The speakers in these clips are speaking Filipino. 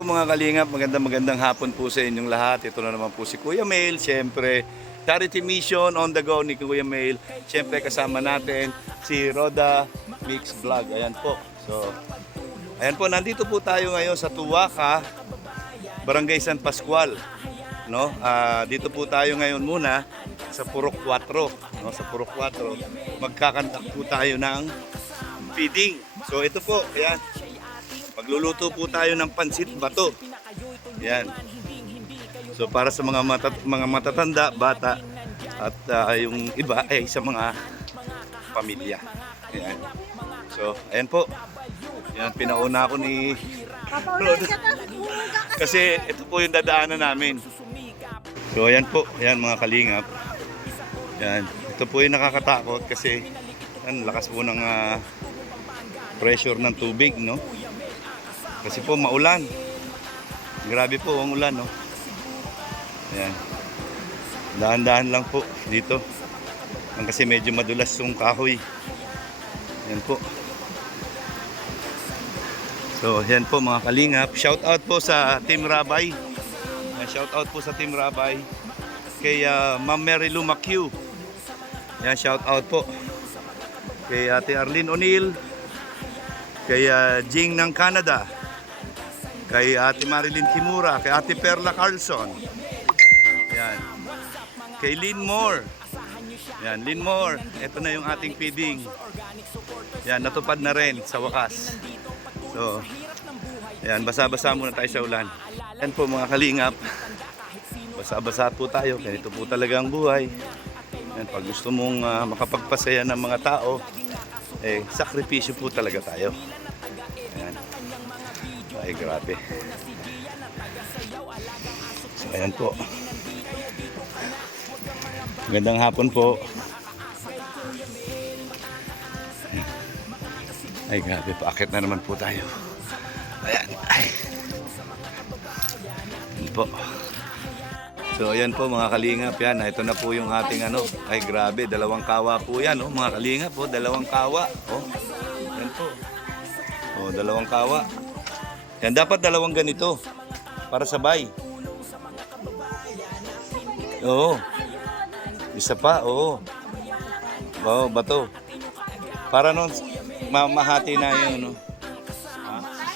Mga kalingap, magandang hapon po sa inyong lahat. Ito na naman po si Kuya Mail. Siyempre, charity mission on the go ni Kuya Mail. Siyempre, kasama natin si Roda Mix Vlog. Ayan po. So, ayan po, nandito po tayo ngayon sa Tuwaka, Barangay San Pascual. No? Dito po tayo ngayon muna sa Purok 4. No? Sa Purok 4, magkakandak po tayo ng feeding. So, ito po, ayan. Magluluto po tayo ng pansit bato. Yan. So para sa mga matatanda, bata at yung iba ay sa mga pamilya. Yan. So ayan po. Yan, pinauna ako ni Rod. Kasi ito po yung dadaanan namin. So ayan po, ayan mga kalingap. Yan. Ito po yung nakakatakot kasi yan, lakas po ng pressure ng tubig, no? Kasi po maulan. Grabe po ang ulan, no? Ayan. Dahan-dahan lang po dito. Kasi medyo madulas yung kahoy. Ayan po. So, ayan po mga kalingap. Shout out po sa Team Rabay. Shout out po sa Team Rabay. Kay Ma'am Mary Lou Macue. Ayan, shout out po. Kay Ate Arlene O'Neill. Kay Jing ng Canada. Kay Ate Marilyn Kimura, kay Ate Perla Carlson. Yan. Kay Lynn Moore. Yan, Lynn Moore. Ito na yung ating feeding. Yan, natupad na rin sa wakas. So, yan, basa-basa muna tayo sa ulan. Yan po mga kalingap. Basa-basa po tayo. Ganito po talaga ang buhay. Yan, pag gusto mong makapagpasaya ng mga tao, sakripisyo po talaga tayo. Yan. Ay, grabe. So, ayan po. Magandang hapon po. Ay, grabe. Paakit na naman po tayo. Ayan. Ay. Ayan po. So, ayan po mga kalingap. Yan. Ito na po yung ating ano. Ay, grabe. Dalawang kawa po yan. Oh, mga kalingap. Oh, dalawang kawa. Oh. Ayan po. Oh, dalawang kawa. Yan, dapat dalawang ganito para sabay. Oo. Isa pa, oo. Oo, bato. Para nun, mahati na yun, no?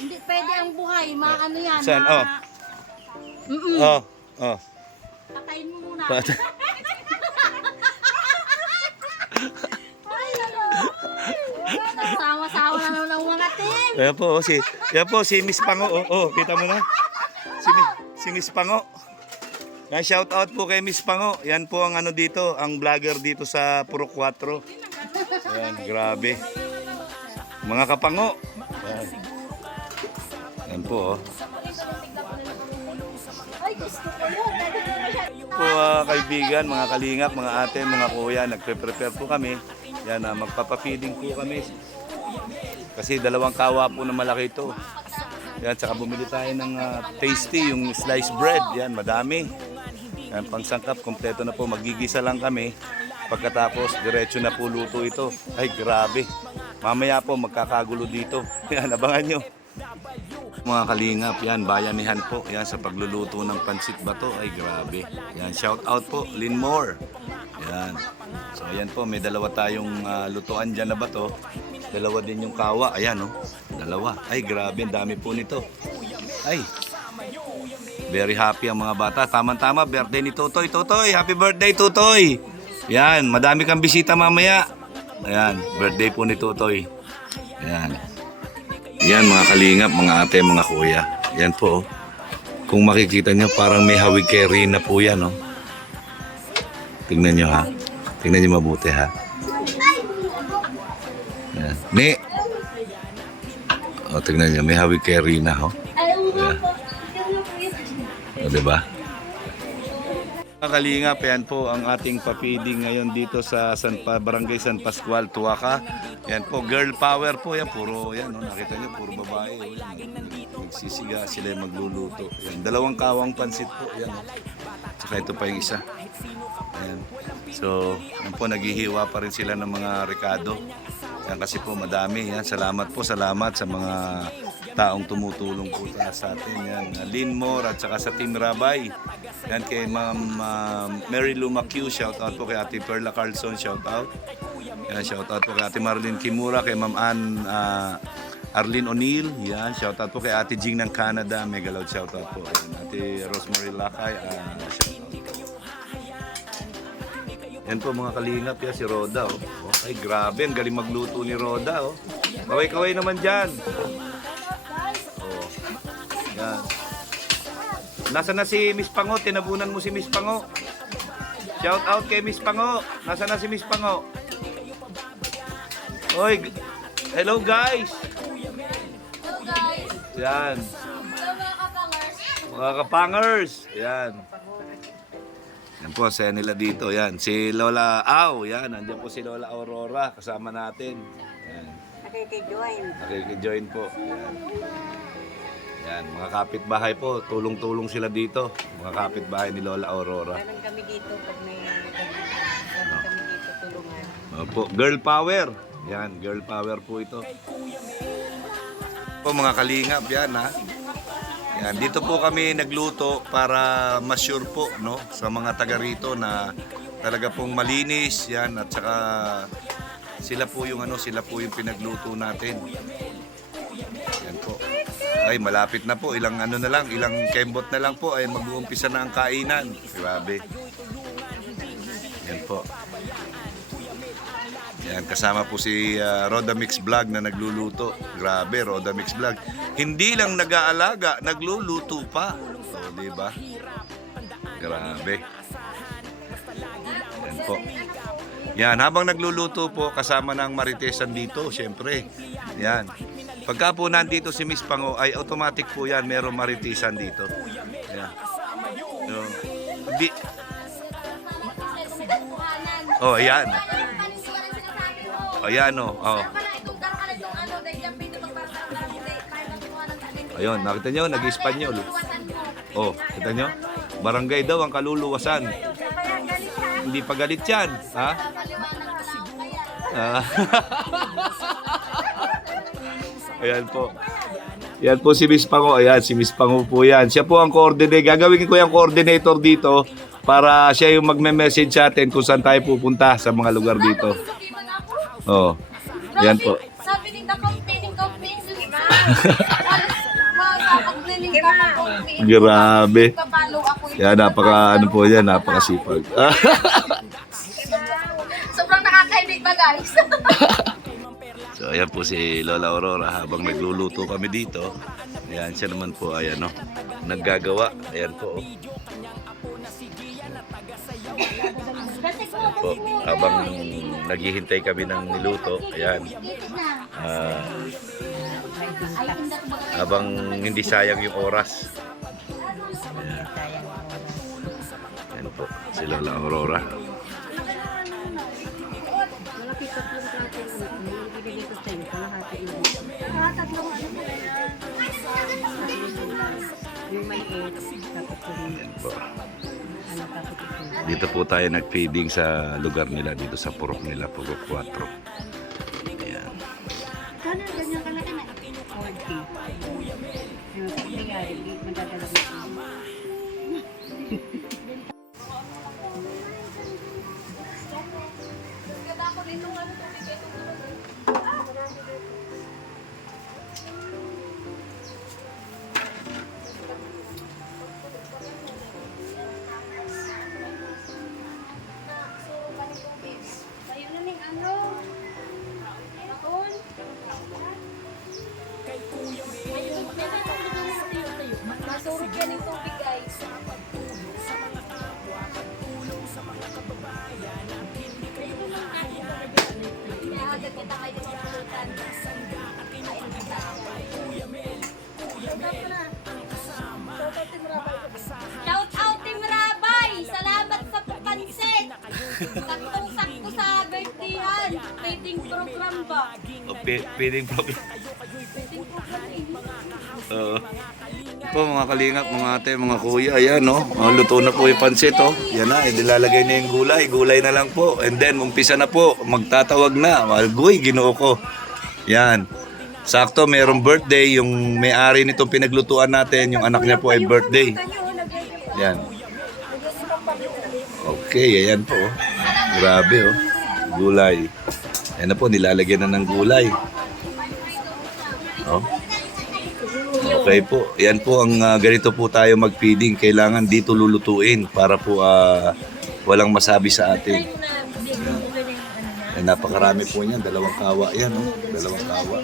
Hindi pwede ang buhay, maano yan. Saan? Oh. Oh, oh. Patayin mo muna. Sawa-sawa na naman ang mga team. Ayan po, si Miss Pango. Oh, kita mo na? Si Miss Pango. Yan, shout out po kay Miss Pango. Yan po ang ano dito, ang vlogger dito sa Purok 4. Yan, grabe. Mga kapango. Yan. Yan po, oh. Ay, gusto ko yun. Po kaibigan, mga kalingap, mga ate, mga kuya, nagpe-prepare po kami. Yan, magpapafeeding po kami. Kasi dalawang kawa po na malaki ito. Yan, saka bumili tayo ng tasty, yung sliced bread. Yan, madami. Yan, pangsangkap, kompleto na po. Magigisa lang kami. Pagkatapos, diretso na po luto ito. Ay, grabe. Mamaya po, magkakagulo dito. Yan, abangan nyo. Mga kalingap, yan, bayanihan po. Yan, sa pagluluto ng pansit bato. Ay, grabe. Yan, shout out po, Lynn Moore. Yan. So, ayan po, may dalawa tayong lutuan dyan na bato. Dalawa din yung kawa. Ayan, oh. Dalawa. Ay, grabe. Ang dami po nito. Ay. Very happy ang mga bata. Tama-tama. Birthday ni Totoy. Totoy, happy birthday, Totoy. Yan. Madami kang bisita mamaya. Ayan. Birthday po ni Totoy. Ayan. Yan, mga kalingap, mga ate, mga kuya. Yan po, oh. Kung makikita nyo, parang may hawig kay Rina po yan, oh. Tingnan nyo, ha. Tingnan nyo mabuti, ha. Yan. Ni. O, tingnan nyo. May hawig kay Rina, ho. Yan. O, diba? Mga kalingap, yan po ang ating papiding ngayon dito sa Barangay San Pascual, Tuwaka. Yan po, girl power po. Yan, puro, yan, no? Nakita nyo, puro babae. O, yan, nagsisiga sila yung magluluto. Yan, dalawang kawang pansit po. Yan, no? Saka ito pa yung isa. Yan. So, yan po, naghihiwa pa rin sila ng mga rekado. Yan kasi po madami. Yan, salamat po, salamat sa mga taong tumutulong po sa atin. Yan, Lynn Moore at saka sa Team Rabay. Yan kay Ma'am Mary Lou Macue, shout out po kay Ate Perla Carlson, shout out. Yan, shout out po kay Ate Marlene Kimura, kay Ma'am Arlene O'Neill, yan, shout out po kay Ate Jing ng Canada, mega loud shout out po. Yan, Ate Rosemary Lakay, shout out. Yan po mga kalingap, yan si Roda. Oh. Ay, grabe, ang galing magluto ni Roda. Oh. Kaway-kaway naman dyan. Oh. Yan. Nasaan na si Miss Pango? Tinabunan mo si Miss Pango. Shout out kay Miss Pango. Nasaan na si Miss Pango? Oy, hello guys. Hello guys. Yan. Hello mga kapangers. Mga kapangers. Yan. Yan po, saya nila dito. Yan, si Lola Au. Yan, nandiyan po si Lola Aurora. Kasama natin. Yan. Nakikijoin po. Yan. Yan, mga kapitbahay po. Tulong-tulong sila dito. Mga kapitbahay ni Lola Aurora. Meron kami dito pag may kami dito tulungan. Opo, girl power. Yan, girl power po ito. Po mga kalingap, yan ha. Yan, dito po kami nagluto para ma-sure po no sa mga taga rito na talaga pong malinis yan at saka sila po yung pinagluto natin. Yan po. Ay malapit na po, ilang kembot na lang po ay mag-uumpisa na ang kainan. Grabe. Yan po. Yan, kasama po si Roda Mix Vlog na nagluluto. Grabe, Roda Mix Vlog. Hindi lang nag-aalaga, nagluluto pa. So, di ba? Grabe. Yan po. Yan, habang nagluluto po, kasama ng Maritesan dito, syempre. Yan. Pagka po nandito si Miss Pango, ay automatic po yan, merong Maritesan dito. Yan. So, di... Oh, ayan. Ayan o. Oh. Ayun, nakita nyo, nag-Espanyol. Oh, kita nyo? Barangay daw ang kaluluwasan. Hindi pa galit yan. Ha? Ayan po. Yan po si Miss Pango. Ayan, si Miss Pango po yan. Siya po ang coordinator. Gagawin ko yung coordinator dito para siya yung magme-message sa atin kung saan tayo pupunta sa mga lugar dito. Oh, yan po. Sabi ni Cleaning Company. Grabe. Yan, napaka po yan, napakasipag. Sobrang nakakahilig ba guys? So, ayan po si Lola Aurora habang nagluluto kami dito. Ayan, siya naman po, ayan o, naggagawa. Ayan po, oh. Po, habang naghihintay kami ng niluto, ayan. Habang hindi sayang yung oras. Ayan. Ayan po, si Lola Aurora. Ayan po. Dito po tayo nag-feeding sa lugar nila, dito sa purok nila, purok 4. Ayan. Masurog yan yung tubig guys. Agad kita kayo mabutan. Shout out Team Rabay! Salamat sa pansit! Saktong-sakto sa birthdayhan. Feeding program ba? O, feeding problem. Po mga kalingap, mga ate, mga kuya, ayan no. Luto na po yung pansit oh. Yan na, ilalagay na yung gulay. Gulay na lang po. And then umpisa na po, magtatawag na. Malgoy, Ginoo ko. Yan. Sakto, mayroong birthday. Yung may-ari nitong pinaglutuan natin, yung anak niya po ay birthday. Yan. Okay, ayan po. Grabe oh. Gulay. Ayan na po, nilalagyan na ng gulay. Oh. Okay po. Yan po ang ganito po tayo mag-feeding. Kailangan dito lulutuin para po walang masabi sa atin. Yan, napakarami po niyan. 2 kawa yan. Oh. 2 kawa.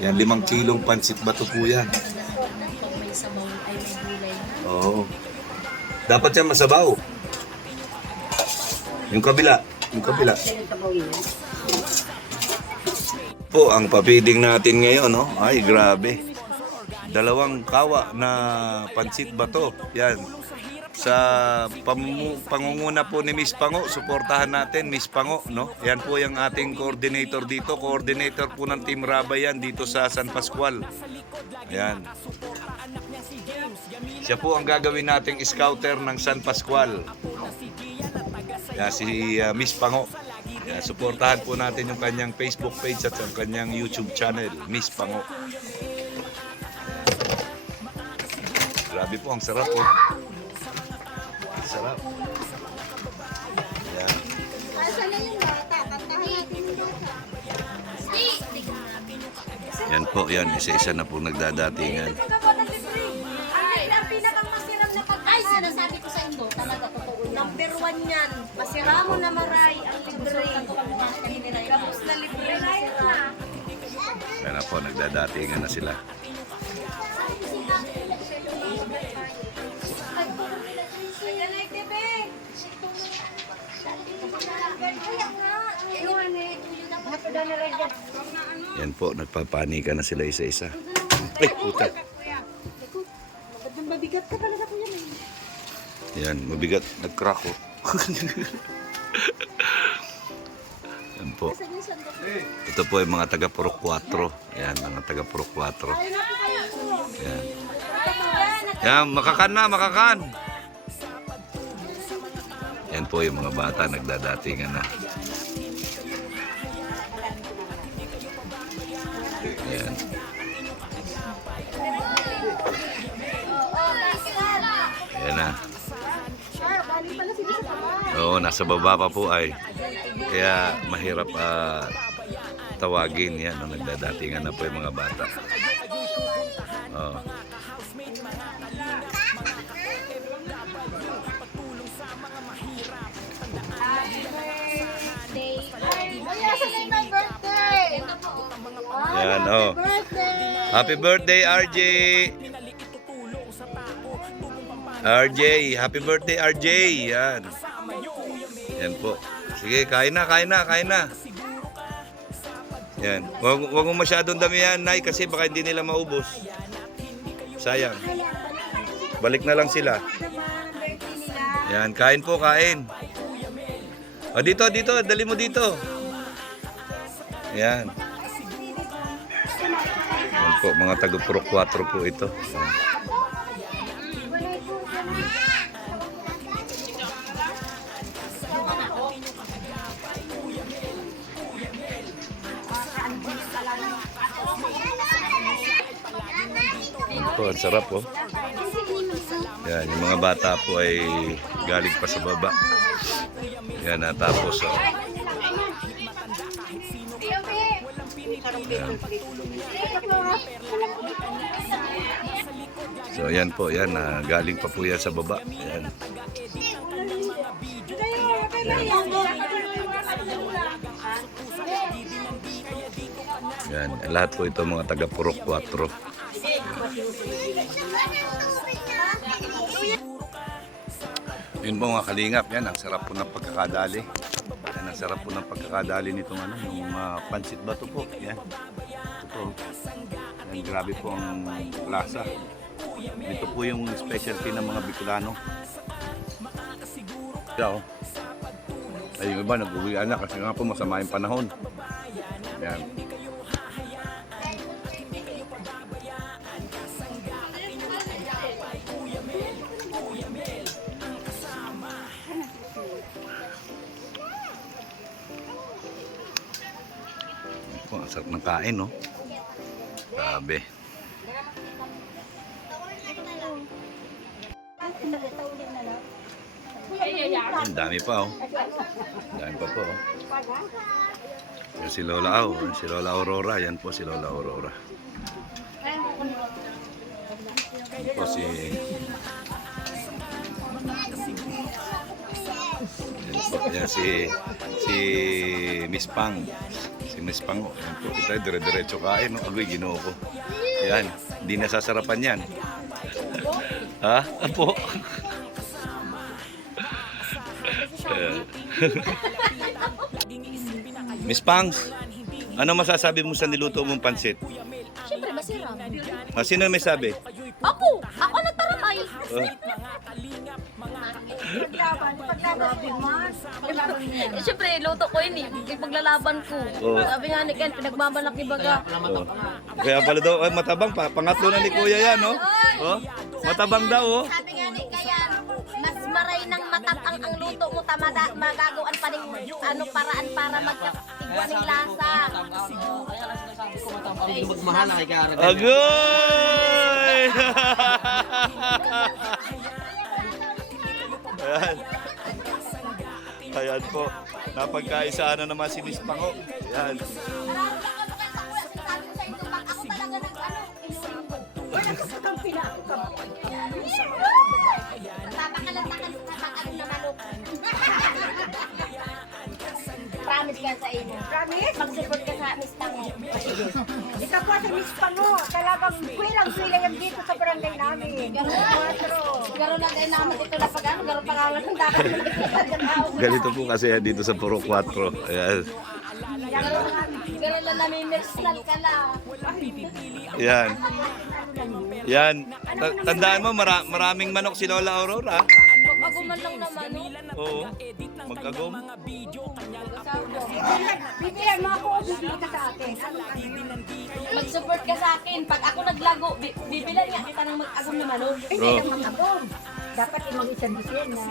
Yan, 5 kilong pansit bato po yan. Oo. Dapat yan masabaw. Yung kabila. Yung kabila. Po, ang papiding natin ngayon, no? Ay, grabe. 2 kawa na pansit bato. Yan. Sa pangunguna po ni Miss Pango, suportahan natin Miss Pango, no? Yan po yung ating coordinator dito. Coordinator po ng Team Rabay yan dito sa San Pascual. Yan. Siya po ang gagawin nating scouter ng San Pascual. Yan, si Miss Pango. Yan, suportahan po natin yung kanyang Facebook page at yung kanyang YouTube channel, Miss Pango. Grabe po, ang sarap po. Sarap. Yan. Yan po, yan. Isa-isa na po nagdadatingan. Ang pinakang masiram na pagkain. Ay, sinasabi ko sa inyo, talaga totoo. Number 1 yan. Masiramo na maray ang libre. Kapos na libre na sira. Yan na po, nagdadatingan na sila. Yan po, nagpapanikan na sila isa-isa. Ay, puta. Mabigat ka pala sa kuya na. Yan, mabigat. Nag-crack oh. Yan po. Ito po ay mga taga Purok 4. Yan, mga taga Purok 4. Yan. Yan, makakan na, makakan. Yan po yung mga bata, nagdadatingan na. Yan. Yan na. Oo, nasa baba pa po ay. Kaya mahirap tawagin yan. Nagdadatingan na po yung mga bata. Oo. Yan, oh. Happy birthday, RJ! RJ, happy birthday, RJ! Yan. Yan po. Sige, kain na, kain na, kain na. Yan. Huwag mo masyadong damihan, Nay, kasi baka hindi nila maubos. Sayang. Balik na lang sila. Yan, kain po, kain. O, dito, dito. Dali mo dito. Yan. Yan po, mga taga-Purok 4 po ito. Yan. Yan po, ang sarap po. Yan, yung mga bata po ay galing pa sa baba. Yan, natapos. Oh. Yan. So yan po, yan, galing pa po yan sa baba. Yan. Yan. Yan, lahat po ito mga taga Purok 4. Yun po mga kalingap, yan, ang sarap po ng pagkakadali. Yan, ang sarap po ng pagkakadali nitong ano, yung pansit bato po. Yan. Ito. Yan, grabe po ang lasa. Ito po yung specialty ng mga Bicolano. Yan, oh. Ay, yung iba nag-uwian na kasi nga po masama yung panahon. Yan. po, ang sarap ng kain, no? Grabe. Ang dami pa, oh. Ang dami pa po, oh. Yan si Lola Au, si Lola Aurora. Yan po si Lola Aurora. Yan po si... Yan si Miss Pang. Si Miss Pang. Yan po, kita dire-diretso kain, no? Agoy, ginoo ko. Yan, hindi nasasarapan yan. Ha? Apo? Miss Pangs, ano masasabi mo sa niluto mong pansit? Siyempre, masiram. Sino may sabi? Ako! Ako nagtaramay! Siyempre, luto ko yun eh. Paglalaban ko. Oo. Sabi nga ni Ken, pinagmamalaki baga. Oh. Kaya pala daw, ay, matabang pa. Pangatlo na ni Kuya yan, no? Oh? Matabang daw, oh. Sabi nga ni Kayan, mas maray ng matatang ang luto mo, magagawan pa rin ano, paraan para magkatigwa ng lasa. Magmahal na kaya Agoy! Ayan. Ayan po. Napagkaisa na naman si Miss Pango. Ayan. Ako talaga nag-ano, inurin ko. Wala ka sa kampina. Tatakalan na manok. Promise ka sa inyo. Promise? Mag-support ka sa Miss Pango. Ikaw po sa Miss Pango, talagang kulang-kulang yan dito sa barangay namin. Garo na kayo naman dito na pag-ano, garo pangalan ng dapat. Ganito po kasi yan dito sa Puro 4. Ayan. Garo na nami-mixnal ka lang. Yan. Yan. Tandaan mo, maraming manok si Lola Aurora. Mag-aguman lang naman, no? Oo. Mag-agom. Bibilan mo ako o bibili ka sa akin. Mag-support ka sa akin. Pag ako naglago, bibilan nga kita ng mag-agom na manok. Hindi naman ako. Dapat imag-isang-isin na.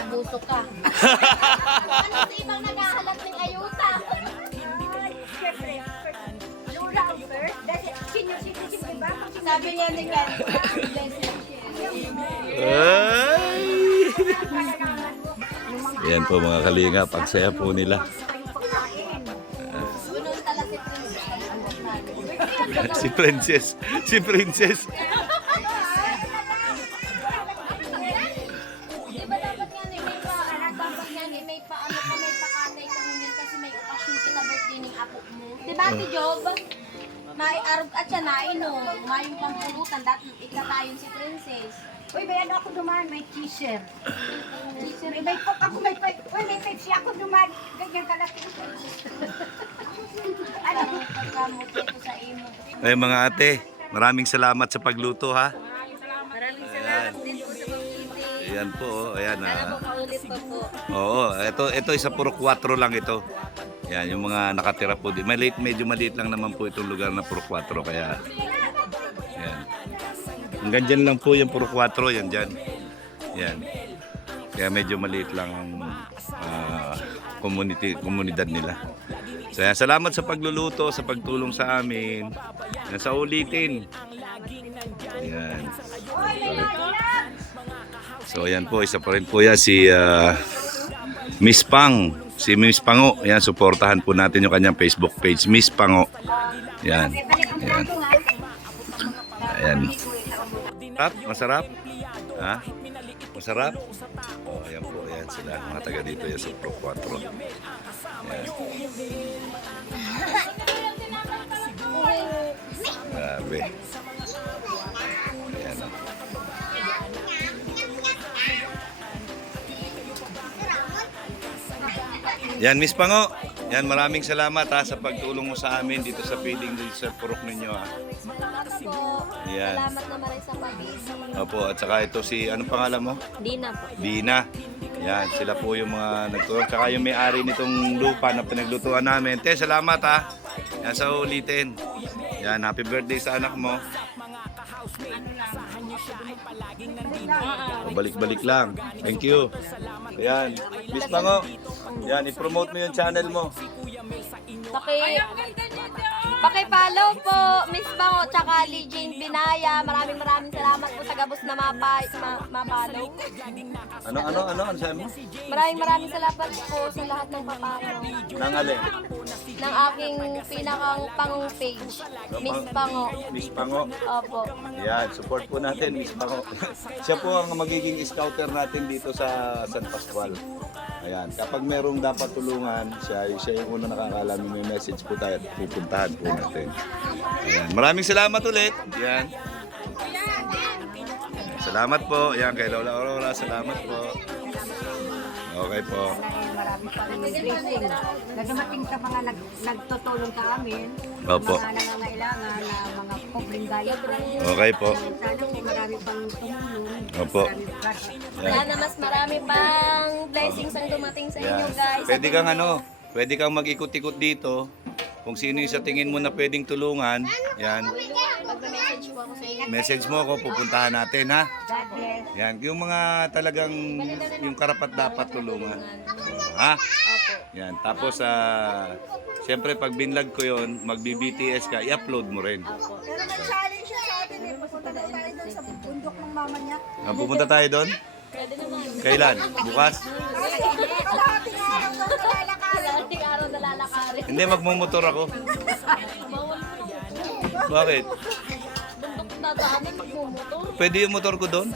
Abuso ka. Ano sa ibang naghahalat ng ayuta? Siyempre, Lula ang first. Dahil senior citizen, diba? Sabi niya ni Ken, Ay! Yan po mga kalinga, pagsaya po nila. unong tala si Princess. Si Princess. Di ba dapat nga ni may dapat nga ni may paano ka may pakatay ka humil kasi may okasyon kita birthday ng apo mo. Di ba, Ate Job? May arog at siya na mayong pampulutan dati ikatayon si Princess. Uy, may ano ako dumaan, may teaser. May pop ako, may pipe. Uy, may Pepsi ako dumaan. Ganyan kalaki. Ano? Pagkamot dito sa imo. Ay mga ate, maraming salamat sa pagluto ha. Maraming salamat din po sa pag-ibig. Ayan po, oh. Ayan Sana po ah. paulit pa po. Oo, ito isa Puro 4 lang ito. Yan, yung mga nakatira po. Medyo maliit lang naman po itong lugar na Puro 4 kaya. Yan. Hanggang dyan lang po yung Puro 4, yan dyan. Yan. Kaya medyo maliit lang ang komunidad nila. So yan, salamat sa pagluluto, sa pagtulong sa amin. Yan, sa ulitin. Yan. So yan po, isa pa rin po yan si Miss Pang. Si Miss Pango. Yan, suportahan po natin yung kanyang Facebook page, Miss Pango. Yan. Yan. Ayan. Masarap? Ha? Masarap? Oh, ayan po. Ayan sila. Mga taga dito yan sa Pro 4. Ayan. Grabe. Ayan. Yan, Miss Pango. Yan, maraming salamat ha, sa pagtulong mo sa amin dito sa feeding dito sa purok ninyo ha. Salamat po. Yan. Salamat naman rin sa pag-ibig. Opo, at saka ito si, anong pangalan mo? Dina po. Dina. Yan, sila po yung mga nagtulong. Tsaka yung may-ari nitong lupa na pinaglutuan namin. Te, salamat ha. Yan sa ulitin. Yan, happy birthday sa anak mo. Balik-balik lang. Thank you. Yan. Miss Pango. Yan, i-promote mo yung channel mo. Paki-follow po, Miss Bango, tsaka Lee Jane Binaya. Maraming salamat po sa gabos na mapollow. Ano sabi mo? Maraming salamat po sa lahat ng papalo Nang alin? ng aking pinakang pangong page, Miss Bango. Miss Pango. Opo. Yan, support po natin, Miss Pango. Siya po ang magiging scouter natin dito sa San Pascual. Ayan, kapag merong dapat tulungan, siya yung unang nakakaalam, may message po tayo at pupuntahan po natin. Ayan, maraming salamat ulit. Yan. Salamat po. Yan, kay Lola Aurora, salamat po. Okay po. Marami pa rin blessing na dumating sa mga nagtutulong sa amin. Opo. Mga nangangailangan na mga pobreng gaya. Okay po. Sana po marami pang tumulong. Opo. Sana mas marami pang blessings ang dumating sa inyo, Yan. guys. Pwede kang mag-ikot-ikot dito. Kung sino yung sa tingin mo na pwedeng tulungan, yan. Mag-message po ako sa inyo. Message mo ako, pupuntahan natin ha. God bless. Yan, yung mga talagang yung karapat dapat tulungan. Ha? Opo. Yan, tapos siyempre pag binlog ko yon, magbi-BTS ka, i-upload mo rin. Opo. Pero nag-challenge siya sa atin eh. Pupunta daw tayo doon sa bundok ng mama niya. Pupunta tayo doon? Pwede naman. Kailan? Bukas? Kalahating araw daw nalalakarin. Kalahating araw na lalakarin. Hindi, magmumotor ako. Bakit? Bundok dadaanan, magmumotor. Pwede yung motor ko doon?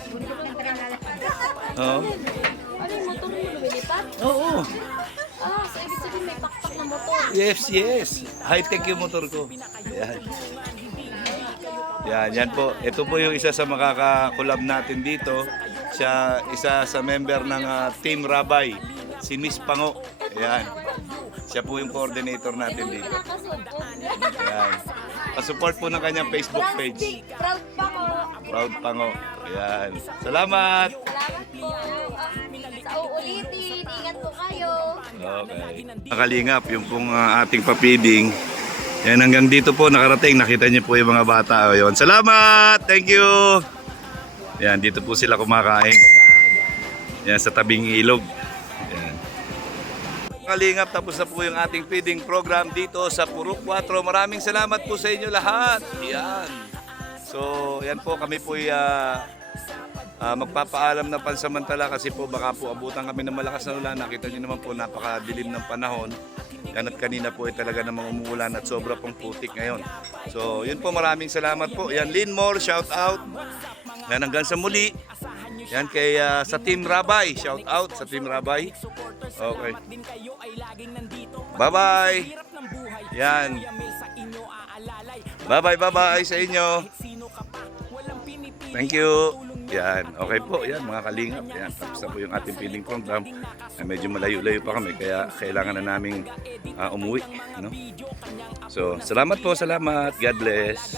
Oo. Ano yung motor mo lumilipad? Oo. So ibig sabihin may pakpak na motor. Yes. High-tech yung motor ko. Yan. Yan po. Ito po yung isa sa makaka-collab natin dito. Siya isa sa member ng Team Rabay, si Miss Pango. Yan. Siya po yung coordinator natin dito. Kinakasod ko. Yan. Pa-support po ng kanyang Facebook page. Proud pa ko. Proud Pango. Yan. Salamat! Salamat po. Sa uulitin, ingat po kayo. Okay. Nakalingap yung pong ating papiding. Yan, hanggang dito po nakarating. Nakita niyo po yung mga bata. O, yun. Salamat! Thank you! Yan, dito po sila kumakain. Yan, sa tabing ilog. Yan. Kalingap, tapos na po yung ating feeding program dito sa Purok 4. Maraming salamat po sa inyo lahat. Yan. So, yan po, kami po magpapaalam na pansamantala kasi po baka po abutan kami ng malakas na ulan. Nakita niyo naman po napakadilim ng panahon. Yan at kanina po ay talaga namang umuulan at sobra pong putik ngayon. So, yun po, maraming salamat po. Yan, Linmore, shout out. Yan, hanggang sa muli. Yan kay sa Team Rabay. Shout out sa Team Rabay. Okay. Bye-bye. Yan. Bye-bye sa inyo. Thank you. Yan. Okay po. Yan, mga kalingap. Yan. Tapos na po yung ating feeding program. Medyo malayo-layo pa kami. Kaya kailangan na naming umuwi. No? So, salamat po. Salamat. God bless.